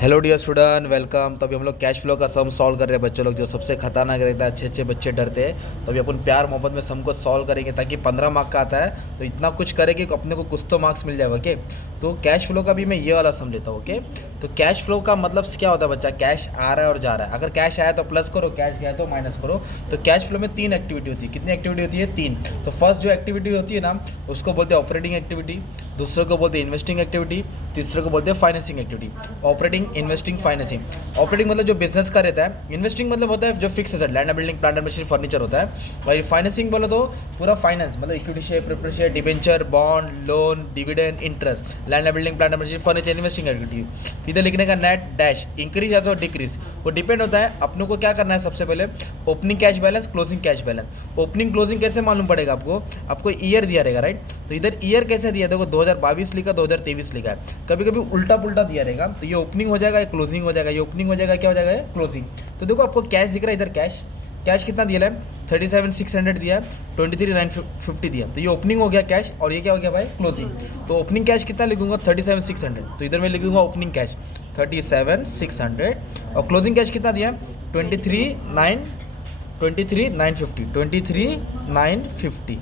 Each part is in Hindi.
Hello dear student, welcome. तो अभी हम लोग कैश फ्लो का सम सॉल्व कर रहे हैं बच्चे लोग, जो सबसे खतरनाक रहता है। अच्छे अच्छे बच्चे डरते हैं, तो अभी अपन प्यार मोहब्बत में सम को सॉल्व करेंगे ताकि 15 मार्क का आता है तो इतना कुछ करेंगे कि अपने को कुछ तो मार्क्स मिल जाएगा। ओके, तो कैश फ्लो का भी मैं ये वाला सम लेता हूँ। ओके, तो कैश फ्लो का मतलब क्या होता है बच्चा? कैश आ रहा है और जा रहा है। अगर कैश आया तो प्लस करो, कैश गया तो माइनस करो। तो कैश फ्लो में 3 एक्टिविटी होती है। कितनी एक्टिविटी होती है? 3। तो फर्स्ट जो एक्टिविटी होती है ना, उसको बोलते हैं ऑपरेटिंग एक्टिविटी, दूसरे को बोलते हैं इन्वेस्टिंग एक्टिविटी, तीसरे को बोलते हैं financing activity. Operating, investing, financing. Operating मतलब जो बिजनेस का रहता है, इन्वेस्टिंग मतलब होता है जो फिक्स होता है, land building, plant and machine, furniture होता है। और फाइनेंसिंग बोलो तो पूरा फाइनेंस मतलब equity share, preference share, debenture, bond, loan, dividend, interest, land building, plant and machine, furniture, investing activity. इधर लिखने का नेट डैश इंक्रीज या तो डिक्रीज, वो डिपेंड होता है अपनों को क्या करना है। सबसे पहले opening cash balance, closing cash balance. Opening closing कैसे मालूम पड़ेगा आपको? आपको ईयर दिया रहेगा, राइट? तो इधर ईयर कैसे दिया? देखो 2022 लिखा, 2023 लिखा है। कभी कभी उल्टा पुल्टा दिया रहेगा, तो ये ओपनिंग हो जाएगा, ये क्लोजिंग हो जाएगा, ये ओपनिंग हो जाएगा, क्या हो जाएगा? क्लोजिंग। तो देखो आपको कैश दिख रहा है, इधर कैश कैश कितना दिया है? 37,600 दिया है, 23,950 दिया। तो ये ओपनिंग हो गया कैश, और ये क्या हो गया भाई? क्लोजिंग। तो ओपनिंग कैश कितना लिखूंगा? 37,600। तो इधर मैं लिखूंगा ओपनिंग कैश 37,600, और क्लोजिंग कैश कितना दिया? 23,950।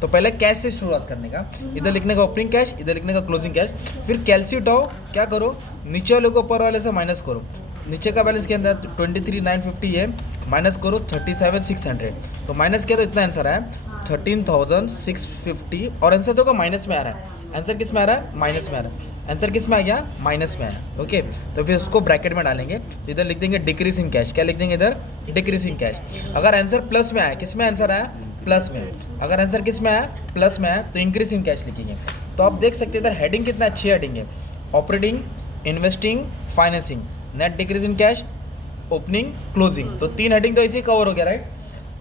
तो पहले कैश से शुरुआत करने का, इधर लिखने का ओपनिंग कैश, इधर लिखने का क्लोजिंग कैश। फिर कैलसी उठाओ, क्या करो? नीचे वाले को ऊपर वाले से माइनस करो। नीचे का बैलेंस के अंदर 23,950 है, माइनस करो 37,600। तो माइनस किया तो इतना आंसर है 13,650, और आंसर देखो माइनस में आ रहा है। आंसर किस में आ रहा है? माइनस में आ रहा है। आंसर किस में आ गया? माइनस में आया। ओके, तो फिर उसको ब्रैकेट में डालेंगे, तो इधर लिख देंगे डिक्रीज इन कैश। क्या लिख देंगे इधर? Decrease in cash. अगर आंसर प्लस में आया, किस में आंसर आया? प्लस में। अगर आंसर किस में आया? प्लस में आया, तो इंक्रीज इन कैश लिखेंगे। तो आप देख सकते हैं इधर हेडिंग कितना अच्छी हेडिंग है, operating, investing, financing, net decrease in cash, opening, closing. तो 3 हेडिंग तो इसी कवर हो गया, राइट?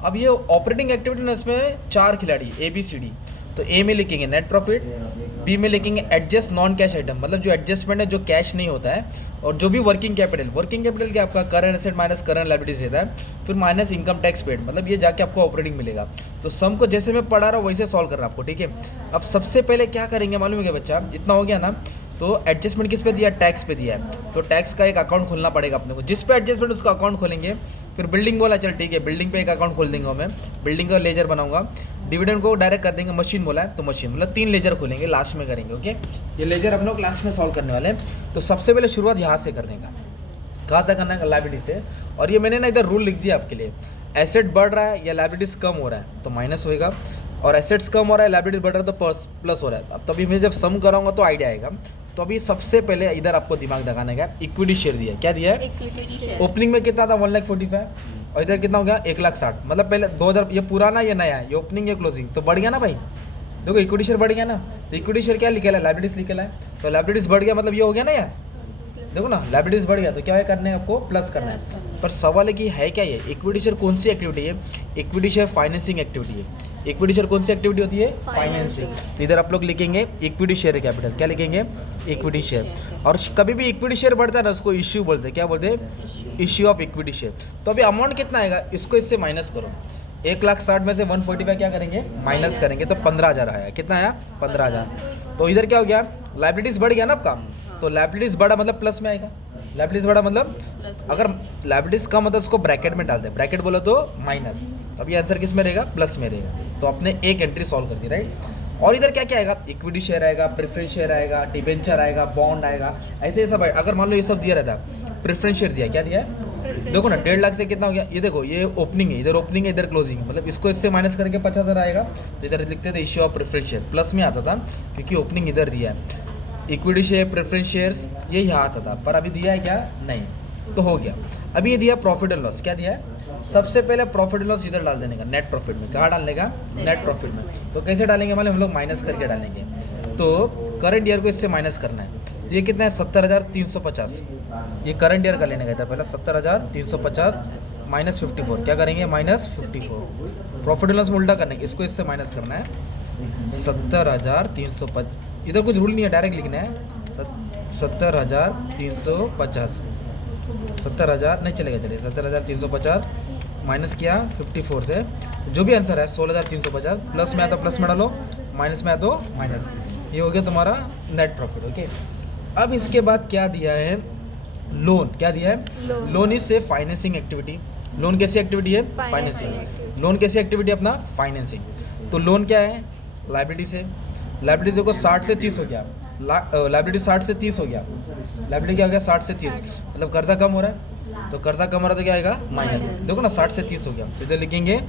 अब ये ऑपरेटिंग एक्टिविटी में इसमें 4 खिलाड़ी ABCD। तो ए में लिखेंगे नेट प्रॉफिट, बी में लिखेंगे एडजस्ट नॉन कैश आइटम, मतलब जो एडजस्टमेंट है जो कैश नहीं होता है, और जो भी वर्किंग कैपिटल क्या आपका current asset minus current liabilities रहता है, फिर माइनस इनकम टैक्स पेड, मतलब ये जाके आपको ऑपरेटिंग मिलेगा। तो सम को जैसे मैं पढ़ा रहा हूँ वैसे सॉल्व करना आपको, ठीक है? अब सबसे पहले क्या करेंगे मालूम है क्या बच्चा? इतना हो गया ना, तो एडजस्टमेंट किस पे दिया? टैक्स पे दिया है, तो टैक्स का एक अकाउंट खोलना पड़ेगा अपने को। जिस पे एडजस्टमेंट उसका अकाउंट खोलेंगे। फिर बिल्डिंग बोला, चल ठीक है, बिल्डिंग पे एक अकाउंट खोल देंगे मैं, बिल्डिंग का लेजर बनाऊंगा। डिविडेंड को डायरेक्ट कर देंगे, मशीन बोला है तो मशीन, मतलब 3 लेजर खोलेंगे, लास्ट में करेंगे। ओके, ये लेजर हम लोग लास्ट में सॉल्व करने वाले हैं। तो सबसे पहले शुरुआत यहाँ से करने का, कहाँ से करना है? लायबिलिटी से। और ये मैंने ना इधर रूल लिख दिया आपके लिए, एसेट बढ़ रहा है या लायबिलिटीज कम हो रहा है तो माइनस होएगा, और एसेट्स कम हो रहा है, लायबिलिटीज बढ़ रहा है तो प्लस हो रहा है। अब तभी मैं जब सम कराऊंगा तो आइडिया आएगा। तो अभी सबसे पहले इधर आपको दिमाग लगाने का, इक्विटी शेयर दिया। क्या दिया है? ओपनिंग में कितना था? 1,45,000, और इधर कितना हो गया? 1,60,000। मतलब पहले 2,000, ये पुराना ये नया है, ये ओपनिंग ये क्लोजिंग, तो बढ़ गया ना भाई? देखो इक्विटी शेयर बढ़ गया ना, तो इक्विटी शेयर क्या लिखेला है? लायबिलिटीज लिखेला है, तो लायबिलिटीज बढ़ गया मतलब ये हो गया ना यार। देखो ना, लायबिलिटीज बढ़ गया तो क्या है करने है आपको? प्लस करना है। पर सवाल है कि है क्या ये इक्विटी शेयर? कौन सी एक्टिविटी है? इक्विटी शेयर फाइनेंसिंग एक्टिविटी है। इक्विटी शेयर कौन सी एक्टिविटी होती है? फाइनेंसिंग। तो इधर आप लोग लिखेंगे इक्विटी शेयर कैपिटल। क्या लिखेंगे? Equity share. और कभी भी इक्विटी शेयर बढ़ता है ना, उसको इश्यू बोलते हैं। क्या बोलते हैं? Issue of equity share. तो अभी अमाउंट कितना आएगा, इसको इससे माइनस करो। 1,60,000 में से 145 क्या करेंगे? माइनस करेंगे, तो 15,000 आया। कितना आया? 15,000। तो इधर क्या हो गया? लायबिलिटीज बढ़ गया ना आपका, तो लायबिलिटीज बढ़ा मतलब प्लस में आएगा। लायबिलिटीज बढ़ा मतलब, अगर लायबिलिटीज कम मतलब उसको ब्रैकेट में डालते हैं, ब्रैकेट बोलो तो माइनस। तो अभी आंसर किस में रहेगा? प्लस में रहेगा। तो आपने एक एंट्री सॉल्व कर दी, राइट? और इधर क्या क्या आएगा? इक्विटी शेयर आएगा, प्रेफरेंस शेयर आएगा, डिबेंचर आएगा, बॉन्ड आएगा, ऐसे ये सब आएगा। अगर मान लो ये सब दिया रहता, प्रेफरेंस शेयर दिया, क्या दिया है? देखो ना 1.5 लाख से कितना हो गया? ये देखो, ये ओपनिंग है, इधर ओपनिंग है, इधर क्लोजिंग, मतलब इसको इससे माइनस करके 50,000 आएगा। तो इधर लिखते थे issue of preference share, plus में आता था क्योंकि ओपनिंग इधर दिया है। इक्विटी शेयर, प्रेफरेंस शेयर्स ये यहाँ आता था, पर अभी दिया है क्या? नहीं, तो हो गया। अभी ये दिया प्रॉफिट एंड लॉस। क्या दिया है? सबसे पहले प्रॉफिट एंड लॉस इधर डाल देने का, नेट प्रॉफिट में। कहाँ डालने का? नेट प्रॉफिट में। तो कैसे डालेंगे? मतलब हम लोग माइनस करके डालेंगे। तो करंट ईयर को इससे माइनस करना है, तो ये कितना है? 70,350। ये करंट ईयर का लेने का था पहले, 70,350 माइनस 54। क्या करेंगे? माइनस 54। प्रॉफिट एंड लॉस में उल्टा करना है, इसको इससे माइनस करना है। 70,350, इधर कुछ रूल नहीं है, डायरेक्ट लिखना है। 70,350, 70,000 नहीं चलेगा, चलिए 70,350 माइनस किया 54 से, जो भी आंसर है 16,350। प्लस में आता प्लस में डालो, माइनस में आता तो माइनस। ये हो गया तुम्हारा नेट प्रॉफिट। ओके, अब इसके बाद क्या दिया है? लोन क्या दिया है, लोन इज से फाइनेंसिंग एक्टिविटी। लोन कैसी एक्टिविटी है, फाइनेंसिंग। लोन कैसी एक्टिविटी अपना, फाइनेंसिंग। तो लोन क्या है, लाइबिलिटी से। लाइबिलिटी देखो 60 से 30 हो गया, लाइबिलिटी 60 से 30 हो गया, लाइबिलिटी क्या हो गया 60 से 30, मतलब कर्जा कम हो रहा है, तो कर्जा कम हो रहा है तो क्या आएगा, माइनस। देखो ना 60 से 30 हो गया, तो इधर लिखेंगे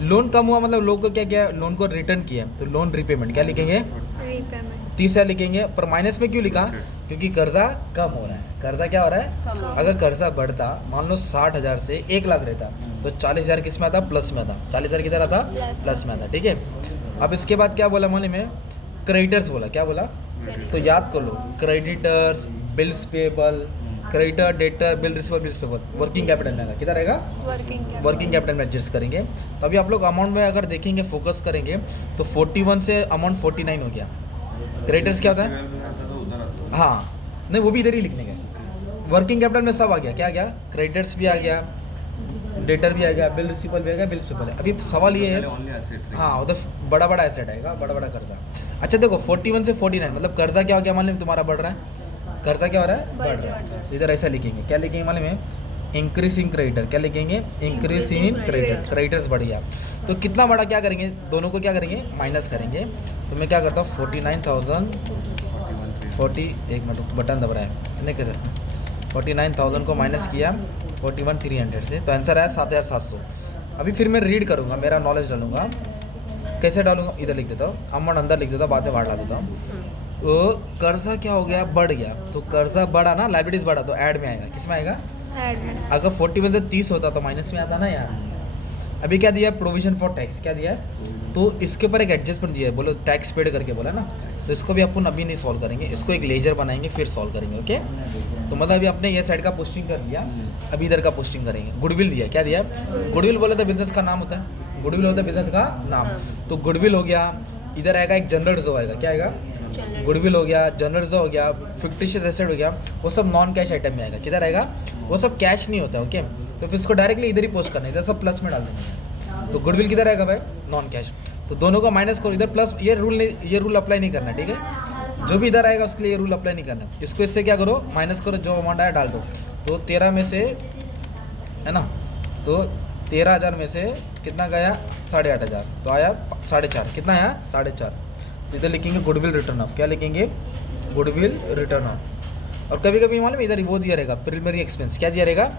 लोन कम हुआ मतलब लोन को क्या किया, लोन को रिटर्न किया, तो लोन रीपेमेंट क्या लिखेंगे, रीपेमेंट। 30 लिखेंगे। पर माइनस में क्यों लिखा, क्योंकि कर्जा कम हो रहा है। कर्जा क्या हो रहा है, अगर कर्जा बढ़ता, मान लो 60,000 से 1 लाख रहता, तो 40,000 किस में आता, प्लस में आता, 40,000 किधर आता, प्लस में आता, ठीक है। अब इसके बाद क्या बोला मालूम है, क्रेडिटर्स बोला, क्या बोला, तो याद कर लो, creditors, bills payable, creditor, debtor, bill receivable, bills payable, working capital में आएगा, किधर आएगा, वर्किंग कैपिटल में एडजस्ट करेंगे। तो अभी आप लोग अमाउंट में अगर देखेंगे, फोकस करेंगे, तो 41 से अमाउंट 49 हो गया। क्रेडिटर्स क्या होता है, हाँ नहीं वो भी इधर ही लिखने का, वर्किंग कैपिटल में सब आ गया, क्या आ गया, क्रेडिटर्स भी आ गया, डेटर भी आ गया, बिल रिसीवेबल भी आ गया, बिल्स पेबल है। अभी सवाल ये है, हाँ उधर बड़ा बड़ा एसेट आएगा, बड़ा बड़ा कर्जा। अच्छा देखो 41 से 49 मतलब कर्जा क्या हो गया, मालूम तुम्हारा बढ़ रहा है, कर्जा क्या हो रहा है, बढ़ रहा है। तो इधर ऐसा लिखेंगे, क्या लिखेंगे मालूम है, इंक्रीज इन क्रेडिटर, क्या लिखेंगे, इंक्रीज इन क्रेडिटर, क्रेडिटर्स बढ़ गया। तो कितना बड़ा क्या करेंगे, दोनों को क्या करेंगे, माइनस करेंगे। तो मैं क्या करता हूँ एक मिनट बटन दब रहा है, नहीं कर 49,000 को माइनस किया 41,300 से, तो आंसर आया 7,700। अभी फिर मैं रीड करूँगा, मेरा नॉलेज डालूंगा, कैसे डालूंगा, इधर लिख देता हूँ, अमाउंट अंदर लिख देता हूँ, बाद में बाहर ला देता हूँ। तो कर्जा क्या हो गया, बढ़ गया, तो कर्जा बढ़ा ना, लाइबिलिटीज बढ़ा, तो ऐड में आएगा, किस में आएगा, अगर 41 से 30 होता तो माइनस में आता ना यार। अभी क्या दिया, प्रोविजन फॉर टैक्स, क्या दिया है, तो इसके ऊपर एक एडजस्टमेंट दिया है, बोलो टैक्स पेड करके बोला ना, तो इसको भी अपन अभी नहीं सॉल्व करेंगे, इसको एक लेजर बनाएंगे फिर सॉल्व करेंगे, ओके। तो मतलब अभी अपने ये साइड का पोस्टिंग कर लिया, अभी इधर का पोस्टिंग करेंगे। गुडविल दिया, क्या दिया, गुडविल बोले तो बिजनेस का नाम होता है, गुडविल होता है बिजनेस का नाम, तो गुडविल हो गया। इधर आएगा एक जनरल रिजर्व आएगा, क्या आएगा, गुडविल हो गया, जनरल रिजर्व हो गया, फिक्टिशियस एसेट हो गया, वो सब नॉन कैश आइटम में आएगा, किधर आएगा, वो सब कैश नहीं होता, ओके। तो फिर इसको डायरेक्टली इधर ही पोस्ट करना है, इधर सब प्लस में डाल देंगे। तो गुडविल किधर आएगा भाई, नॉन कैश, तो दोनों को माइनस करो, इधर प्लस, ये रूल अप्लाई नहीं करना, ठीक है। जो भी इधर आएगा उसके लिए ये रूल अप्लाई नहीं करना, इसको इससे क्या करो, माइनस करो, जो अमाउंट आया डाल दो। तो 13 में से है ना, तो 13,000 में से कितना गया, 8,500, तो आया 4.5, कितना आया, 4.5। तो इधर लिखेंगे गुडविल रिटर्न ऑफ, क्या लिखेंगे, गुडविल रिटर्न ऑफ। और कभी कभी मालूम इधर वो दिया रहेगा, प्रिलिमिनरी एक्सपेंस, क्या दिया रहेगा,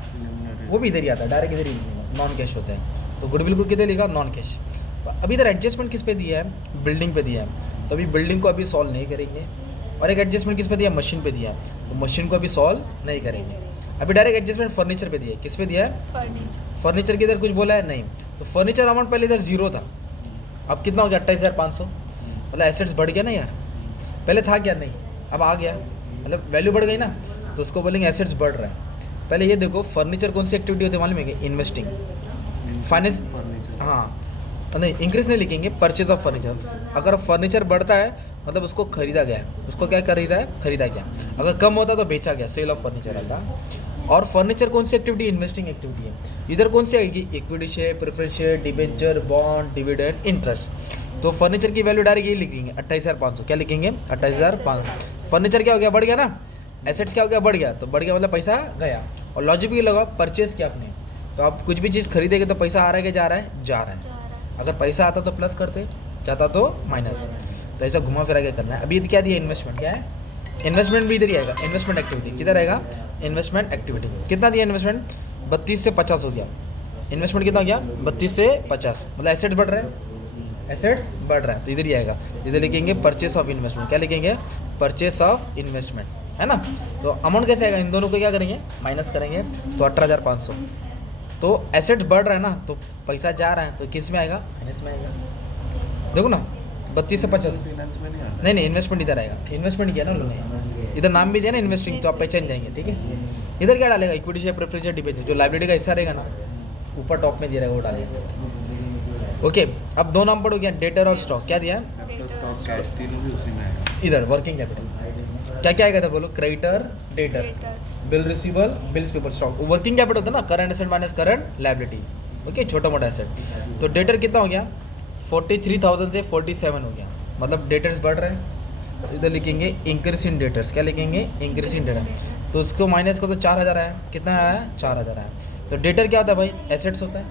वो भी इधर ही आता है, डायरेक्ट इधर ही लिखेंगे, नॉन कैश होता है। तो गुडविल को किधर लिखा, नॉन कैश। अभी इधर एडजस्टमेंट किस पे दिया है, बिल्डिंग पे दिया है, तो अभी बिल्डिंग को अभी सॉल्व नहीं करेंगे। और एक एडजस्टमेंट किस पे दिया, मशीन पे दिया, तो मशीन को अभी सॉल्व नहीं करेंगे। अभी डायरेक्ट एडजस्टमेंट फर्नीचर पे दिया है, किस पे दिया है, फर्नीचर की इधर कुछ बोला है नहीं, तो फर्नीचर अमाउंट पहले इधर 0 था, अब कितना हो गया, 28,500, मतलब एसेट्स बढ़ गया ना यार, पहले था क्या, नहीं अब आ गया, मतलब वैल्यू बढ़ गई ना, तो उसको बोलेंगे एसेट्स बढ़ रहा है। पहले ये देखो फर्नीचर कौन सी एक्टिविटी होती है मालूम है कि, इन्वेस्टिंग, फाइनेंस, हाँ नहीं इंक्रीज नहीं लिखेंगे, परचेज ऑफ फर्नीचर। अगर फर्नीचर बढ़ता है मतलब उसको खरीदा गया, उसको क्या खरीदा है, खरीदा गया। अगर कम होता तो बेचा गया, सेल ऑफ फर्नीचर आता। और फर्नीचर कौन सी एक्टिविटी, इन्वेस्टिंग एक्टिविटी है। इधर कौन सी आएगी, equity share, preference share, debenture, bond, dividend, interest. तो फर्नीचर की वैल्यू डायरेक्ट यही लिखेंगे 28,500, क्या लिखेंगे 28,500। फर्नीचर क्या हो गया, बढ़ गया ना, एसेट्स क्या हो गया, बढ़ गया, तो बढ़ गया मतलब पैसा गया। और लॉजिक भी लगा, परचेज किया आपने, तो आप कुछ भी चीज़ खरीदेंगे तो पैसा आ रहा है कि जा रहा है, जा रहा है। अगर पैसा आता तो प्लस करते, जाता तो माइनस, तो ऐसा घुमा फिरा के करना है। अभी क्या दिया, इन्वेस्टमेंट, क्या है, इन्वेस्टमेंट भी इधर ही आएगा, इन्वेस्टमेंट एक्टिविटी किधर आएगा, इन्वेस्टमेंट एक्टिविटी। कितना दिया इन्वेस्टमेंट, 32 से 50 हो गया, इन्वेस्टमेंट कितना हो गया, 32 से 50, मतलब एसेट्स बढ़ रहे हैं, एसेट्स बढ़ रहा है, तो इधर ही आएगा। इधर लिखेंगे परचेस ऑफ इन्वेस्टमेंट, क्या लिखेंगे, परचेस ऑफ इन्वेस्टमेंट, है ना। तो अमाउंट कैसे आएगा, इन दोनों को क्या करेंगे, माइनस करेंगे, तो 18,500। तो एसेट बढ़ रहा है ना, तो पैसा जा रहा है, तो किस में आएगा, फाइनेंस में आएगा। देखो ना 32 से 50, नहीं इन्वेस्टमेंट इधर आएगा, इन्वेस्टमेंट किया ना उन्होंने, इधर नाम भी दिया ना इन्वेस्टिंग, तो आप पहचान जाएंगे, ठीक है। इधर क्या डालेगा, equity share, preference share, debenture, जो लाइबिलिटी का हिस्सा रहेगा ना ऊपर टॉप में दिया रहेगा वो डालेगा, ओके। अब 2 नंबर हो गया, डेटर और स्टॉक, क्या दिया, इधर वर्किंग कैपिटल, क्या क्या आएगा था बोलो, creditor, debtors, bill receivable, bills payable, stock. Working capital होता है ना, current asset minus current liability, okay, छोटा मोटा एसेट। तो डेटर कितना हो गया, 43,000 से 47 हो गया, मतलब डेटर्स बढ़ रहे हैं। तो इधर लिखेंगे इंक्रीज इन डेटर्स, क्या लिखेंगे, इंक्रीज इन डेटर। तो उसको माइनस को तो 4,000 आया, कितना आया 4,000 आया। तो डेटर क्या होता है भाई, एसेट्स होता है,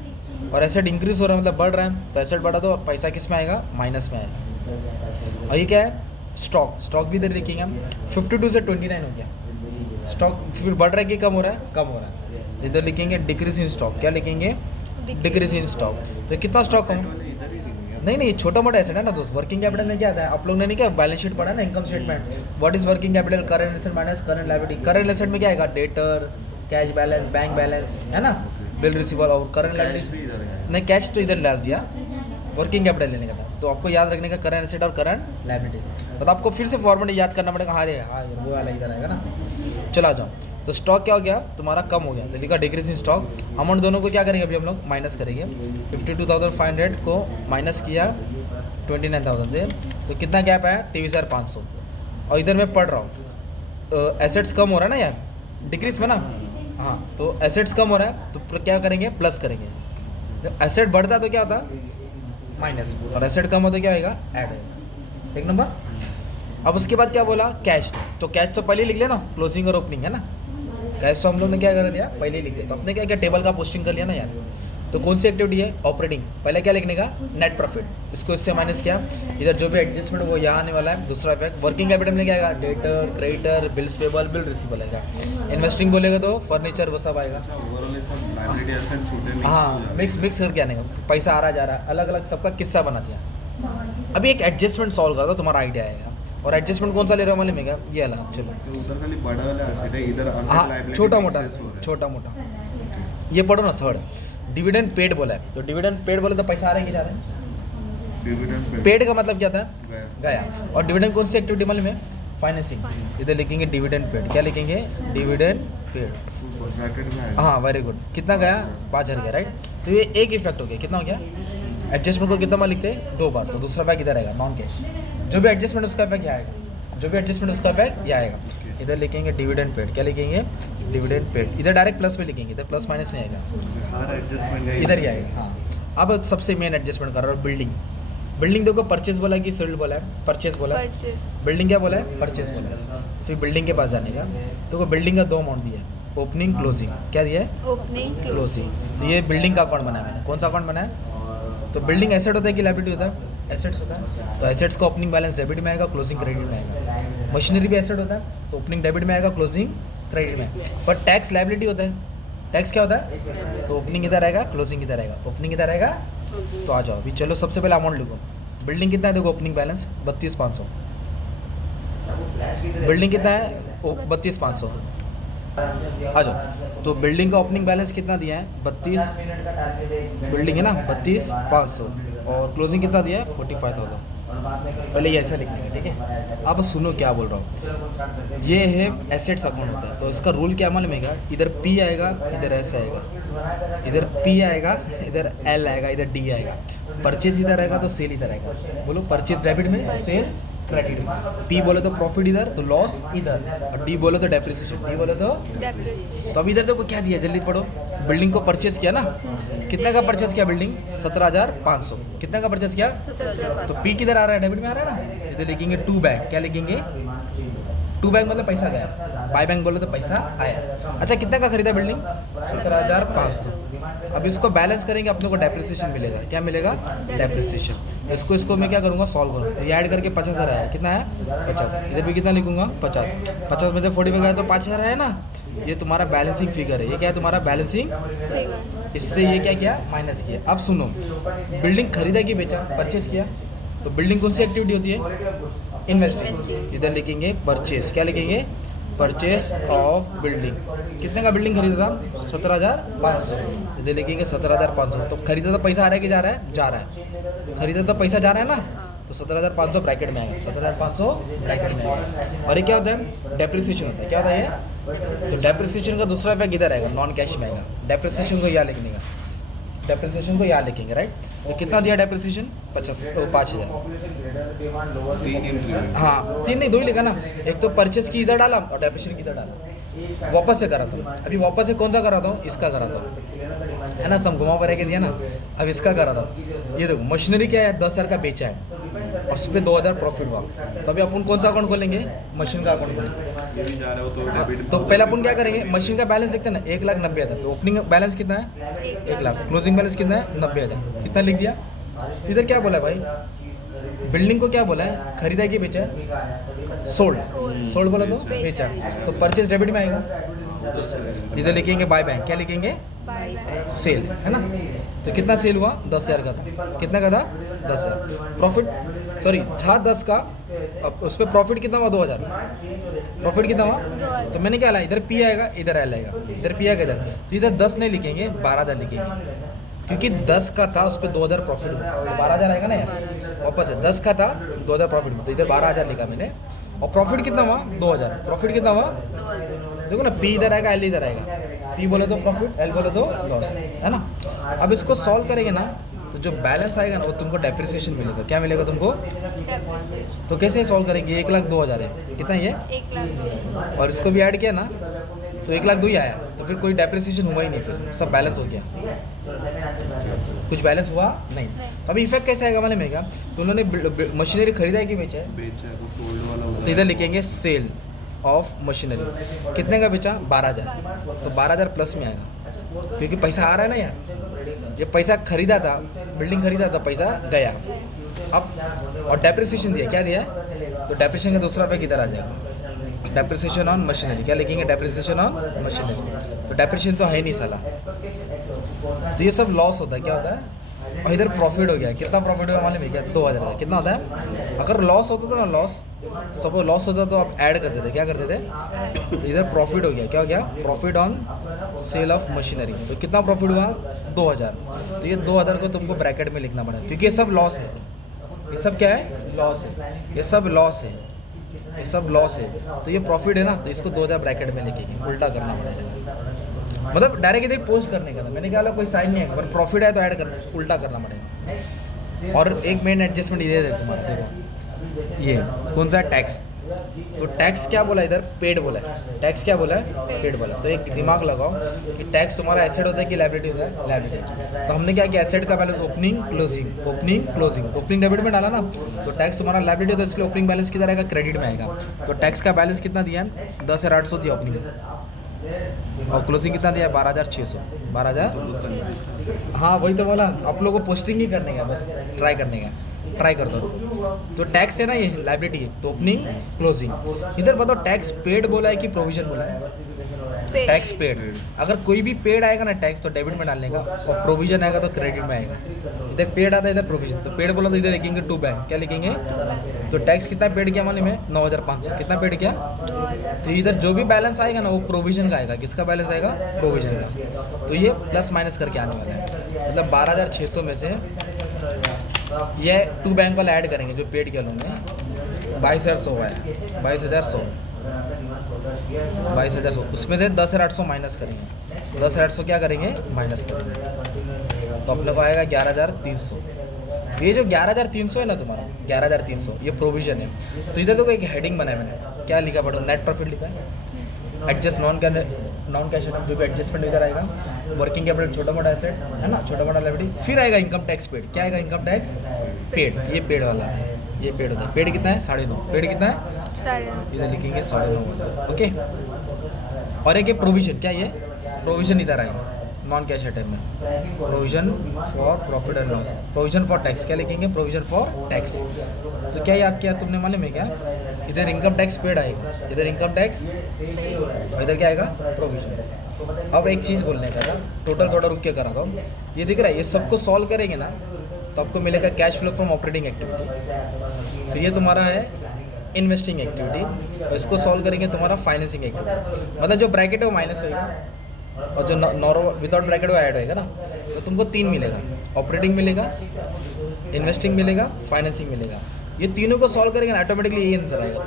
और एसेट इंक्रीज हो रहा है मतलब बढ़ रहा है, तो एसेट बढ़ा तो पैसा किस में आएगा, माइनस में आएगा। और ये क्या है, स्टॉक, स्टॉक भी इधर लिखेंगे हम, 52 से 29 हो गया, स्टॉक फिर बढ़ रहा है कि कम हो रहा है, कम हो रहा है, इधर लिखेंगे डिक्रीज इन स्टॉक, क्या लिखेंगे, डिक्रीज इन स्टॉक। तो कितना स्टॉक कम, नहीं छोटा मोटा एसेट है ना दोस्त। वर्किंग कैपिटल में क्या आता है, आप लोग ने नहीं क्या बैलेंस शीट पढ़ा ना, income statement, what is working capital, current asset minus current liability. Current asset में क्या आएगा, debtor, cash balance, bank balance, है ना, बिल रिसीवर, और करंट लायबिलिटी नहीं, कैश तो इधर डाल दिया, वर्किंग कैपिटल लेने का था। तो आपको याद रखने का करंट एसेट और करंट लायबिलिटी। तो आपको फिर से फॉर्मेट याद करना पड़ेगा, हाँ वो वाला इधर आएगा ना। चला जाओ, तो स्टॉक क्या हो गया तुम्हारा, कम हो गया, तो लिखा डिक्रीज इन स्टॉक। अमाउंट दोनों को क्या करेंगे अभी हम लोग, माइनस करेंगे। 52,500 को माइनस किया 29,000 से, तो कितना गैप आया, 23,500। और इधर मैं पढ़ रहा हूँ एसेट्स कम हो रहा है ना यार, डिक्रीज में ना, हाँ, तो एसेट्स कम हो रहा है तो क्या करेंगे, प्लस करेंगे। जब एसेट बढ़ता है तो क्या होता, माइनस, और एसेट कम होता तो क्या होगा, ऐड होगा। एक नंबर। अब उसके बाद क्या बोला, कैश, तो कैश तो पहले लिख लिया ना, क्लोजिंग और ओपनिंग है ना, कैश तो हम लोग ने क्या कर दिया, पहले ही लिख दिया। तो अपने क्या टेबल का पोस्टिंग कर लिया ना यार। तो कौन सी एक्टिविटी है, ऑपरेटिंग, पहले क्या लिखने का, नेट प्रॉफिट, इसको इससे माइनस किया, इधर जो भी एडजस्टमेंट वो यहाँ आने वाला है। दूसरा इफेक्ट वर्किंग कैपिटल में क्या आएगा, debtor, creditor, bills payable, bill receivable आएगा। इन्वेस्टिंग बोलेगा तो फर्नीचर वो सब आएगा। हाँ, मिक्स करके आने का, पैसा आ रहा जा रहा है, अलग अलग सबका किस्सा बना दिया। अभी एक एडजस्टमेंट सॉल्व कर दो, तुम्हारा आइडिया आएगा। और एडजस्टमेंट कौन सा ले रहा हूँ मालूम है क्या, ये वाला, चलो उधर खाली बड़ा वाला एसेट है, इधर हाँ, छोटा मोटा ये पढ़ो ना। थर्ड, डिविडेंड पेड बोला है, तो डिविडेंड पेड बोले तो पैसा आ रहा है कि जा रहा है, डिविडेंड पेड का मतलब क्या था, गया। और डिविडेंड कौन सी एक्टिविटी मालूम है, फाइनेंसिंग। इधर लिखेंगे डिविडेंड पेड, क्या लिखेंगे, डिविडेंड पेड। हाँ वेरी गुड, कितना गया, 5,000 गया, राइट। तो ये एक इफेक्ट हो गया, कितना हो गया, एडजस्टमेंट को कितना बार लिखते हैं, 2 बार। तो दूसरा बैग इधर आएगा, नॉन कैश, जो भी एडजस्टमेंट उसका इफेक्ट यहाँ आएगा, जो भी एडजस्टमेंट उसका इफेक्ट यहाँ आएगा। इधर लिखेंगे डिविडेंड पेड, क्या लिखेंगे, डिविडेंड पेड। इधर डायरेक्ट प्लस में लिखेंगे, इधर प्लस माइनस नहीं आएगा, हर एडजस्टमेंट इधर ही आएगा। हाँ, अब सबसे मेन एडजस्टमेंट कर रहा हूँ, बिल्डिंग। बिल्डिंग देखो, परचेज बोला कि सेल्ड बोला है, परचेज बोला है, बिल्डिंग क्या बोला है, परचेज बोला है। फिर बिल्डिंग के पास जाने का, तो बिल्डिंग का 2 अमाउंट दिया है, ओपनिंग क्लोजिंग, क्या दिया है, ओपनिंग क्लोजिंग। तो ये बिल्डिंग का अकाउंट बनाया मैंने, कौन सा अकाउंट बनाया, तो बिल्डिंग एसेट होता है कि लायबिलिटी होता है, एसेट्स होता है। तो एसेट्स का ओपनिंग बैलेंस डेबिट में आएगा, क्लोजिंग क्रेडिट में आएगा। मशीनरी भी एसेट होता है, तो ओपनिंग डेबिट में आएगा, क्लोजिंग क्रेडिट में। पर टैक्स लायबिलिटी होता है, टैक्स क्या होता है, तो ओपनिंग इधर आएगा, क्लोजिंग इधर आएगा, ओपनिंग इधर आएगा। तो आ जाओ अभी, चलो सबसे पहले अमाउंट लिखो। बिल्डिंग कितना है, देखो ओपनिंग बैलेंस 32,500, बिल्डिंग कितना है, 32,500। आ जाओ, तो बिल्डिंग का ओपनिंग बैलेंस कितना दिया है, 32, बिल्डिंग है ना 32,500, और क्लोजिंग कितना दिया है, 45,000। पहले ये ऐसा लिख देंगे, ठीक है। अब सुनो क्या बोल रहा हूँ, ये है एसेट्स अकाउंट होता है। तो इसका रूल क्या मालूम है, इधर पी आएगा, इधर एस आएगा, इधर पी आएगा, इधर एल आएगा, इधर डी आएगा। परचेज इधर आएगा तो सेल इधर आएगा। बोलो, परचेज डेबिट में, सेल क्रेडिट में। पी बोले तो प्रॉफिट इधर, तो लॉस इधर, और डी बोले तो डेप्रिसिएशन, डी बोले तो अब इधर देखो क्या दिया, जल्दी पढ़ो। बिल्डिंग को परचेज किया ना, कितना का परचेज किया, बिल्डिंग 17,500, कितना का परचेज किया, तो पी किधर आ रहा है, डेबिट में आ रहा है ना। इधर लिखेंगे 2 बैंक, क्या लिखेंगे, 2 बैंक मतलब पैसा गया, बाय बैंक बोले तो पैसा आया। अच्छा, कितना का खरीदा बिल्डिंग, 17,500। अब इसको बैलेंस करेंगे, अपने को डेप्रिसिएशन मिलेगा, क्या मिलेगा, डेप्रिसिएशन। इसको मैं क्या करूँगा, सॉल्व करूँगा। तो ये ऐड करके 50,000 आया, कितना है 50। इधर भी कितना लिखूंगा, 50 में से 45 गया तो 5,000 है ना। ये तुम्हारा बैलेंसिंग फिगर है, ये क्या है, तुम्हारा बैलेंसिंग। इससे ये क्या किया, माइनस किया। अब सुनो, बिल्डिंग खरीदा कि बेचा, परचेज किया। तो बिल्डिंग कौन सी एक्टिविटी होती है, इन्वेस्टिंग। इधर लिखेंगे परचेज, क्या लिखेंगे, परचेज ऑफ बिल्डिंग। कितने का बिल्डिंग खरीदा था, 17,500। इधर लिखेंगे 17,500। तो खरीदा तो पैसा आ रहा है कि जा रहा है, जा रहा है। खरीदा तो पैसा जा रहा है ना, तो 17,500 ब्रैकेट में आएगा, 17,500 ब्रैकेट में आएगा। और ये क्या होता है, डेप्रिसिएशन होता है। क्या होता है ये, तो डेप्रिसिएशन का दूसरा इफेक्ट इधर आएगा, नॉन कैश में आएगा। डेप्रिसिएशन को यहाँ लिखने का, डेप्रिसिएशन को यहाँ लिखेंगे, राइट। तो कितना दिया डेप्रिसिएशन, 5,000। हाँ, 3 नहीं 2 ही लिखा ना। एक तो परचेस की इधर डाला और डेप्रिसिएशन की इधर डाला। वापस से कराता हूँ, अभी वापस से कौन सा कराता हूँ, इसका कराता हूँ, है ना। सब घुमा भरा के दिया ना, अब इसका कराता हूँ। ये देखो, मशीनरी क्या है, 10,000 का बेचा है, और उस पर 2000 प्रॉफिट हुआ, तो अभी अपन कौन सा अकाउंट खोलेंगे? मशीन का अकाउंट खोलेंगे। ये भी जा रहे हो तो डेबिट तो पहले अपन क्या करेंगे? मशीन का बैलेंस देखते हैं ना, 1,90,000। तो ओपनिंग बैलेंस कितना है? 1 लाख। क्लोजिंग बैलेंस कितना है? 90,000। कितना लिख दिया? इधर क्या बोला है भाई? बिल्डिंग को क्या बोला है? खरीदा कि बेचा? सोल्ड। सोल्ड बोला तो बेचा, तो परचेज डेबिट में आएगा। तो इधर लिखेंगे बाय बैंक, क्या लिखेंगे? सेल, है ना। तो कितना सेल हुआ? 10,000 का था। कितना का था? 10,000। प्रॉफिट सॉरी था 10 का, अब उस पर प्रॉफिट कितना हुआ? 2,000। प्रॉफिट कितना हुआ? तो मैंने क्या लाया? इधर पी आएगा, इधर एल आएगा। इधर पी आएगा इधर, तो इधर 10 नहीं लिखेंगे, 12,000 लिखेंगे, क्योंकि 10 का था, उस पर 2,000 प्रॉफिट हुआ, तो 12,000 आएगा ना यार। वापस है, 10 का था, 2,000 प्रॉफिट हुआ, तो इधर 12,000 लिखा मैंने। और प्रॉफिट कितना हुआ? 2,000। प्रॉफिट कितना हुआ? देखो ना, पी इधर आएगा, एल इधर आएगा। पी बोले तो प्रॉफिट, एल बोले तो लॉस, है ना। अब इसको सॉल्व करेंगे ना, तो जो बैलेंस आएगा ना वो तुमको डेप्रिसिएशन मिलेगा। क्या मिलेगा तुमको? तो कैसे सॉल्व करेंगे? 1,02,000 है, कितना ये? 1,02,000। और इसको भी ऐड किया ना, तो 1,02,000 ही आया, तो फिर कोई डेप्रिसिएशन हुआ ही नहीं, फिर सब बैलेंस हो गया। कुछ बैलेंस हुआ नहीं। तो अभी इफेक्ट कैसे आएगा मालूम है क्या? तो उन्होंने मशीनरी खरीदा है कि बेचा है? बेचा है तो सोल्ड वाला हो तो इधर लिखेंगे सेल ऑफ मशीनरी। कितने का बेचा? 12,000। तो 12,000 प्लस में आएगा, क्योंकि पैसा आ रहा है ना यार। ये पैसा खरीदा था, बिल्डिंग खरीदा था, पैसा गया। अब और डेप्रिसिएशन दिया, क्या दिया? तो डेप्रिसिएशन का दूसरा पैक इधर आ जाएगा, डेप्रिसिएशन ऑन मशीनरी। क्या लिखेंगे? Depreciation on machinery. तो डेप्रिसिएशन तो है नहीं साला, तो ये सब लॉस होता है। क्या होता है? और इधर प्रॉफिट हो गया। कितना प्रॉफिट हुआ मालूम है क्या? 2,000 का। कितना होता है? अगर लॉस होता था ना, लॉस सपोज लॉस होता तो आप ऐड करते थे, क्या करते थे? तो इधर प्रॉफिट हो गया। क्या हो गया? Profit on sale of machinery. तो कितना प्रॉफिट हुआ? 2,000। तो ये 2,000 को तुमको ब्रैकेट में लिखना पड़ेगा, क्योंकि ये सब लॉस है। ये सब क्या है? लॉस है। ये सब लॉस है, ये सब लॉस है। तो ये प्रॉफिट है ना, तो इसको 2,000 ब्रैकेट में लिखेंगे, उल्टा करना पड़ेगा। मतलब डायरेक्ट इधर पोस्ट करने का था, मैंने क्या बोला कोई साइन नहीं है, पर प्रॉफिट है तो ऐड करना, उल्टा करना पड़ेगा। और एक मेन एडजस्टमेंट इधर है तुम्हारा, देखो ये कौन सा? टैक्स। तो टैक्स क्या बोला इधर? पेड बोला है। टैक्स क्या बोला है? पेड बोला। तो एक दिमाग लगाओ कि टैक्स तुम्हारा एसेट होता है कि लायबिलिटी होता है? लायबिलिटी। तो हमने क्या किया? एसेट का balance opening closing, opening closing, opening debit में डाला ना, तो टैक्स तुम्हारा लायबिलिटी होता है, इसलिए ओपनिंग बैलेंस किधर आएगा? क्रेडिट में आएगा। तो टैक्स का बैलेंस कितना दिया है? 10,800 दिया ओपनिंग में, और क्लोजिंग कितना दिया है? 12,600। 12,000। हाँ वही तो बोला, आप लोगों को पोस्टिंग ही करने का, बस ट्राई करने का, ट्राई कर दो। तो टैक्स है ना, ये लायबिलिटी है, तो ओपनिंग क्लोजिंग। इधर बताओ टैक्स पेड बोला है कि प्रोविजन बोला है? Tax paid. अगर कोई भी पेड आएगा ना टैक्स, तो डेबिट में डालने का, और प्रोविजन आएगा तो क्रेडिट में आएगा। इधर पेड आता है, इधर प्रोविजन। तो पेड बोला तो इधर लिखेंगे टू बैंक। क्या लिखेंगे? तो टैक्स कितना पेड किया मालूम है? 9,500। कितना पेड किया? तो इधर जो भी बैलेंस आएगा ना वो प्रोविजन का आएगा। किसका बैलेंस आएगा? प्रोविजन का। तो ये प्लस माइनस करके आने वाला है, मतलब 12,600 में से ये टू बैंक वाला ऐड करेंगे जो पेड के लोग हैं। 22,100 हुआ है, 22,100, 22,100। उसमें से 10,800 माइनस करेंगे। 10,800 क्या करेंगे? माइनस करेंगे, तो अपने को आएगा 11,300। ये जो 11,300 है ना तुम्हारा, 11,300 ये प्रोविजन है। तो इधर तो एक हेडिंग बनाया मैंने, क्या लिखा पड़ा? नेट प्रॉफिट लिखा है। एडजस्ट नॉन कैश आइटम, जो भी एडजस्टमेंट इधर आएगा। वर्किंग कैपिटल छोटा मोटा एसेट है ना, छोटा मोटा लायबिलिटी। फिर आएगा इनकम टैक्स पेड। क्या आएगा? Income tax paid. ये पेड वाला है, ये पेड होता है। पेड कितना है? 9.5। पेड कितना है? 9.5। इधर लिखेंगे 9.5। ओके। और एक प्रोविजन, क्या ये? प्रोविजन इधर आएगा नॉन कैश आइटम में, provision for profit and loss, provision for tax. क्या लिखेंगे? Provision for tax. तो क्या याद किया तुमने मालूम है क्या? इधर इनकम टैक्स पेड आएगा, इधर इनकम टैक्स, इधर क्या आएगा? प्रोविजन। अब एक चीज़ बोलने का था, टोटल थोड़ा रुक के करा दो। ये दिख रहा है, ये सबको सॉल्व करेंगे ना तो आपको मिलेगा cash flow from operating activity. फिर ये तुम्हारा है इन्वेस्टिंग एक्टिविटी, और इसको सॉल्व करेंगे तुम्हारा फाइनेंसिंग एक्टिविटी। मतलब जो ब्रैकेट है वो माइनस होएगा, और जो नॉर्मल विदाउट ब्रैकेट वो ऐड होएगा ना। तो तुमको 3 मिलेगा, ऑपरेटिंग मिलेगा, इन्वेस्टिंग मिलेगा, फाइनेंसिंग मिलेगा। ये तीनों को सॉल्व करेंगे ना ऑटोमेटिकली यही आंसर आएगा।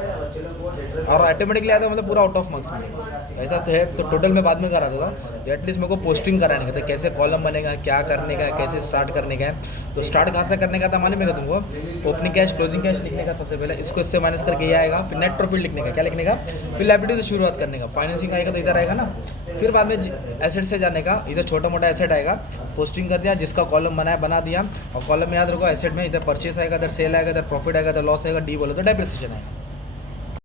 और ऑटोमेटिकली आता मतलब पूरा आउट ऑफ मार्क्स मिलेगा। ऐसा तो है, तो टोटल मैं बाद में कराता था, एटलीस्ट मेरे को पोस्टिंग कराने का था, कैसे कॉलम बनेगा, क्या करने का है, कैसे स्टार्ट करने का है। तो स्टार्ट कहाँ से करने का था मालूम है तुमको? ओपनिंग कैश, क्लोजिंग कैश लिखने का सबसे पहले, इसको इससे माइनस करके ये आएगा, फिर नेट प्रॉफिट लिखने का, क्या लिखने का, फिर लायबिलिटी से शुरुआत करने का, फाइनेंसिंग आएगा तो इधर आएगा ना, फिर बाद में एसेट से जाने का, इधर छोटा मोटा एसेट आएगा, पोस्टिंग कर दिया, जिसका कॉलम बनाया बना दिया, और कॉलम में याद रखो एसेट में इधर परचेस आएगा, इधर सेल आएगा, इधर प्रॉफिट आएगा, इधर लॉस आएगा, डी बोलो तो डेप्रिसिएशन आएगा।